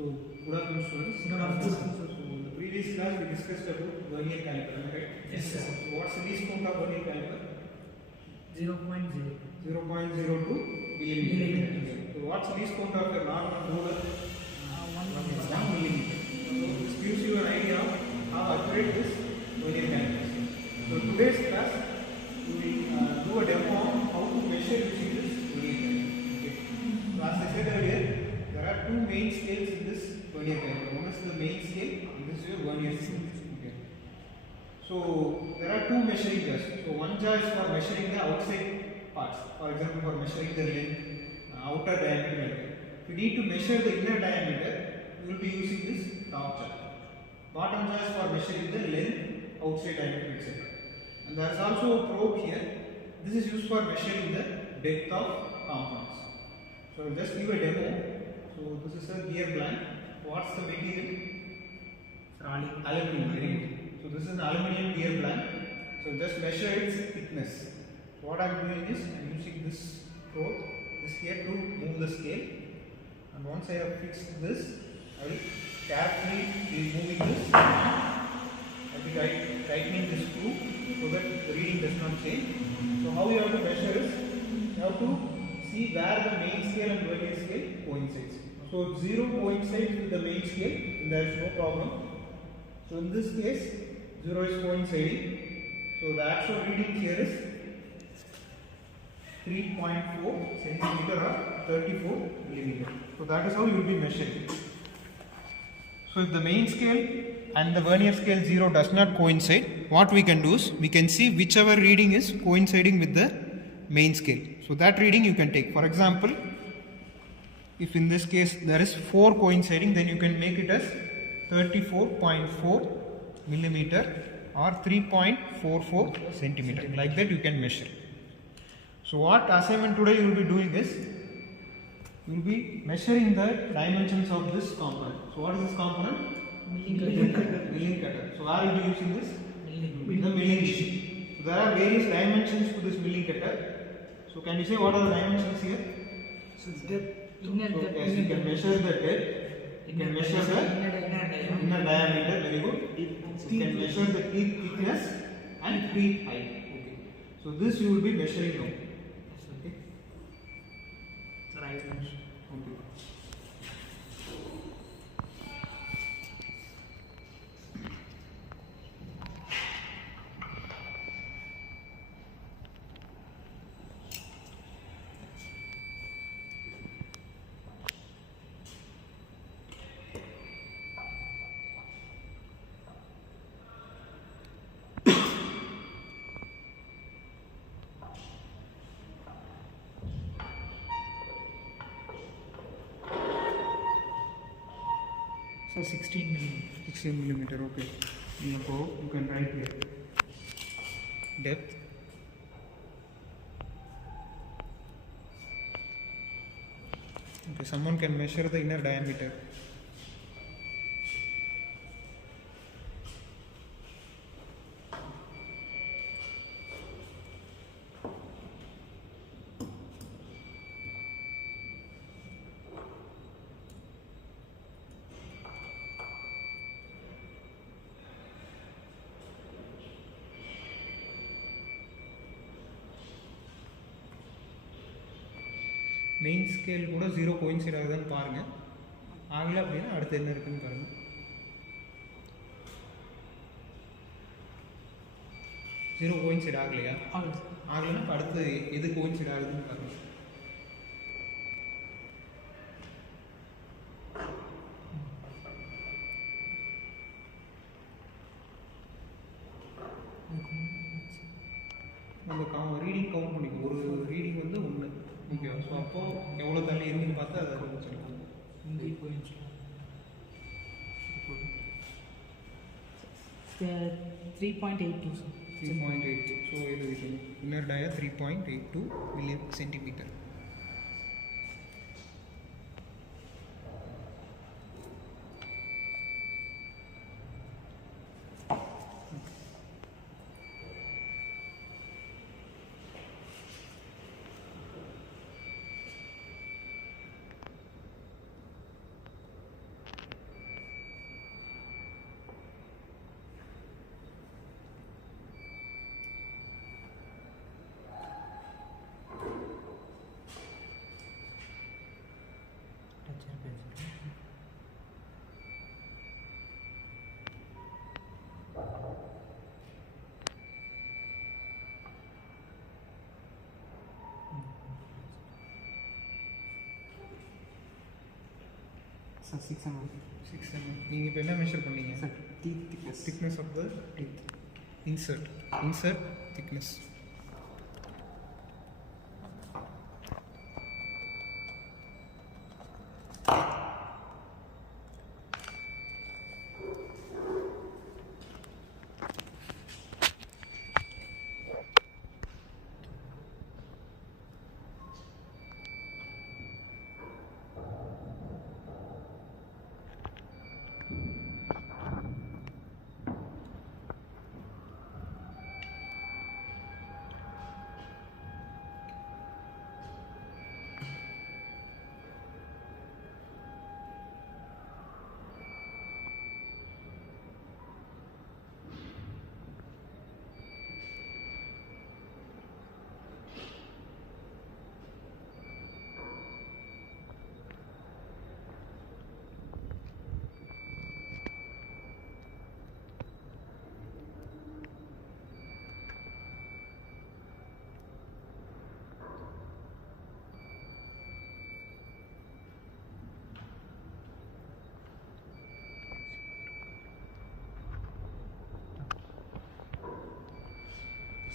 So, good afternoon students. Good afternoon. So, in the previous class we discussed about vernier caliper, right? Yes, sir. So, what's the least count of vernier caliper? 0.0. 0.02 millimeter. So, what's the least count of a normal ruler? 1 millimeter. So, this gives you an idea of how accurate this vernier caliper is. So, in today's class we will do a demo on how to measure using this vernier caliper. Okay. So, as I said earlier, there are two main scales in this vernier caliper. One is the main scale and this is your vernier scale. Okay. So there are two measuring jars. So one jar is for measuring the outside parts. For example, for measuring the length, outer diameter. If you need to measure the inner diameter, you will be using this top jar. Bottom jar is for measuring the length, outside diameter, etc. And there is also a probe here. This is used for measuring the depth of components. So I will just give a demo. So this is a gear blank. What's the material? Aluminium. Very good. So this is an aluminium gear blank. So just measure its thickness. So what I am doing is I am using this probe, this here to move the scale. And once I have fixed this, I will carefully be moving this. I will be tightening this screw so that the reading does not change. So how you have to measure is you have to see where the main scale and vernier scale coincides. So 0 coincides with the main scale, and there is no problem. So in this case, 0 is coinciding. So the actual reading here is 3.4 centimeter or 34 millimeter. So that is how you will be measuring. So if the main scale and the vernier scale 0 does not coincide, what we can do is we can see whichever reading is coinciding with the main scale. So that reading you can take. For example, if in this case there is 4 coinciding, then you can make it as 34.4 millimeter or 3.44 centimeter. Like that you can measure. So what assignment today you will be doing is you will be measuring the dimensions of this component. So what is this component? Milling cutter. So where will be using this? The milling machine. So there are various dimensions to this milling cutter. So can you say what are the dimensions here? So depth. So yes, you can measure the depth, you can measure the inner diameter, very good. You can measure the teeth thickness and teeth height. Okay. So this you will be measuring now. Okay. Right. Okay. So 16 millimeter. 16 millimeter, okay. In the probe, you can write here. Depth. Okay, someone can measure the inner diameter. Main scale கூட 0 coincide ஆகுதான்னு பாருங்கள். ஆகலை அப்படின்னா அடுத்து என்ன இருக்குன்னு பாருங்கள். 0 coincide ஆகலையா? ஆகலைன்னா இப்போ அடுத்து எது கோயின்சைட் ஆகுதுன்னு பாருங்கள். நம்ம ரீடிங் கவுண்ட் பண்ணிக்கோ. ஒரு ரீடிங் வந்து 1. ஓகே. ஸோ அப்போது எவ்வளோ தள்ளி இருக்குன்னு பார்த்து அதை சொல்லலாம். 3.82. sir. 3.82. ஸோ இது inner டயா 3.82 million centimetre. Sir, 6 mm. 6 mm. நீங்கள் இப்போ என்ன மெஷர் பண்ணீங்க? Sir, teeth thickness. Thickness of the teeth. Insert thickness.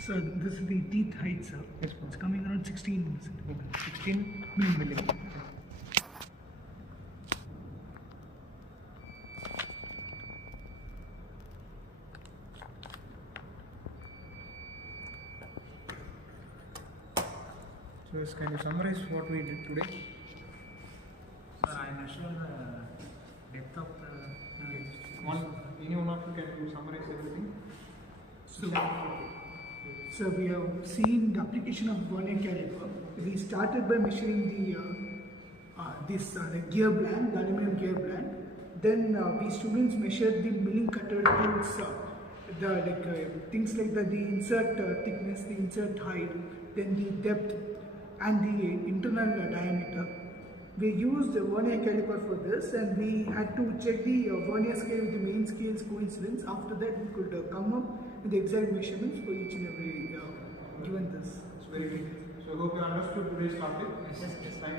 Sir, this is the teeth height, sir. Yes, ma'am. It's coming around 16 centimeters. 16 millimeter. So, can you summarize what we did today? Sir, I measured the depth of the. Any one of you can summarize everything? So we have seen the application of vernier caliper. We started by measuring the gear bland, the aluminum gear bland. Then we students measured the milling cutter tools, things like the insert thickness, the insert height, then the depth and the internal diameter. We used the vernier caliper for this, and we had to check the vernier scale with the main scale's coincidence. After that, we could come up with the exact measurements for each and every given this. It's very good. So, I hope you understood today's topic. Yes, yes. Thank you.